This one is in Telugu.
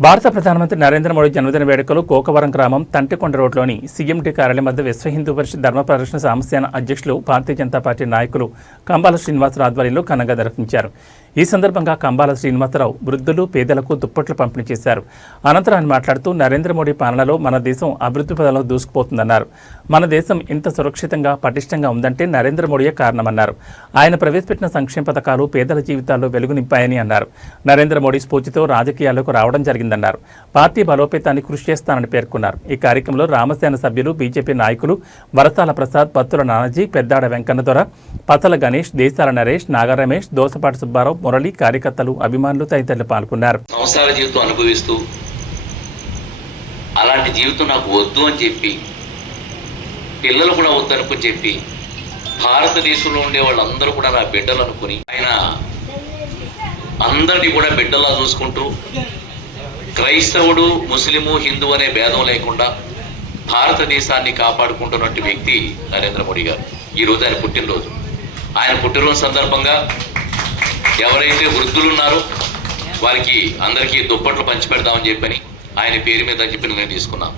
భారత ప్రధానమంత్రి నరేంద్ర మోడీ జన్మదిన వేడుకలు కోకవరం గ్రామం తంటికొండ రోడ్లోని సీఎండీ కార్యాలయం వద్ద విశ్వ హిందూ పరిషత్ ధర్మ పరిరక్షణ సంస్థాన అధ్యక్షులు భారతీయ జనతా పార్టీ నాయకులు కంబాల శ్రీనివాసరావు ఆధ్వర్యంలో ఘనంగా నిర్వహించారు. ఈ సందర్భంగా కంబాల శ్రీనివాసరావు వృద్ధులు పేదలకు దుప్పట్లు పంపిణీ చేశారు. అనంతరం ఆయన మాట్లాడుతూ నరేంద్ర మోడీ పాలనలో మన దేశం అభివృద్ధి పదంలో దూసుకుపోతుందన్నారు. మన దేశం ఇంత సురక్షితంగా పటిష్టంగా ఉందంటే నరేంద్ర మోడీయే కారణమన్నారు. ఆయన ప్రవేశపెట్టిన సంక్షేమ పథకాలు పేదల జీవితాల్లో వెలుగు నింపాయని అన్నారు. నరేంద్ర మోడీ స్ఫూర్తితో రాజకీయాల్లోకి రావడం జరిగిందన్నారు. పార్టీ బలోపేతాన్ని కృషి చేస్తానని పేర్కొన్నారు. ఈ కార్యక్రమంలో రామసేన సభ్యులు, బీజేపీ నాయకులు వరసాల ప్రసాద్, పత్తుల నానాజీ, పెద్దాడ వెంకన్న దొర, పతల గణేష్, దేశాల నరేష్, నాగ రమేష్, దోసపాటి సుబ్బారావు, మురళి, కార్యకర్తలు, అభిమానులు తదితరులు పాల్గొన్నారు. సంసార జీవితం అనుభవిస్తూ అలాంటి జీవితం నాకు వద్దు అని చెప్పి, పిల్లలు కూడా వద్దనుకుని చెప్పి, భారతదేశంలో ఉండే వాళ్ళందరూ కూడా నా బిడ్డలు అనుకుని ఆయన అందరినీ కూడా బిడ్డలా చూసుకుంటూ క్రైస్తవుడు, ముస్లిము, హిందూ అనే భేదం లేకుండా భారతదేశాన్ని కాపాడుకుంటున్నట్టు వ్యక్తి నరేంద్ర మోడీ గారు. ఈరోజు ఆయన పుట్టినరోజు. ఆయన పుట్టినరోజు సందర్భంగా ఎవరైతే వృద్ధులు ఉన్నారో వారికి అందరికీ దుప్పట్లు పంచిపెడదామని చెప్పని ఆయన పేరు మీద చెప్పి నేను తీసుకున్నాను.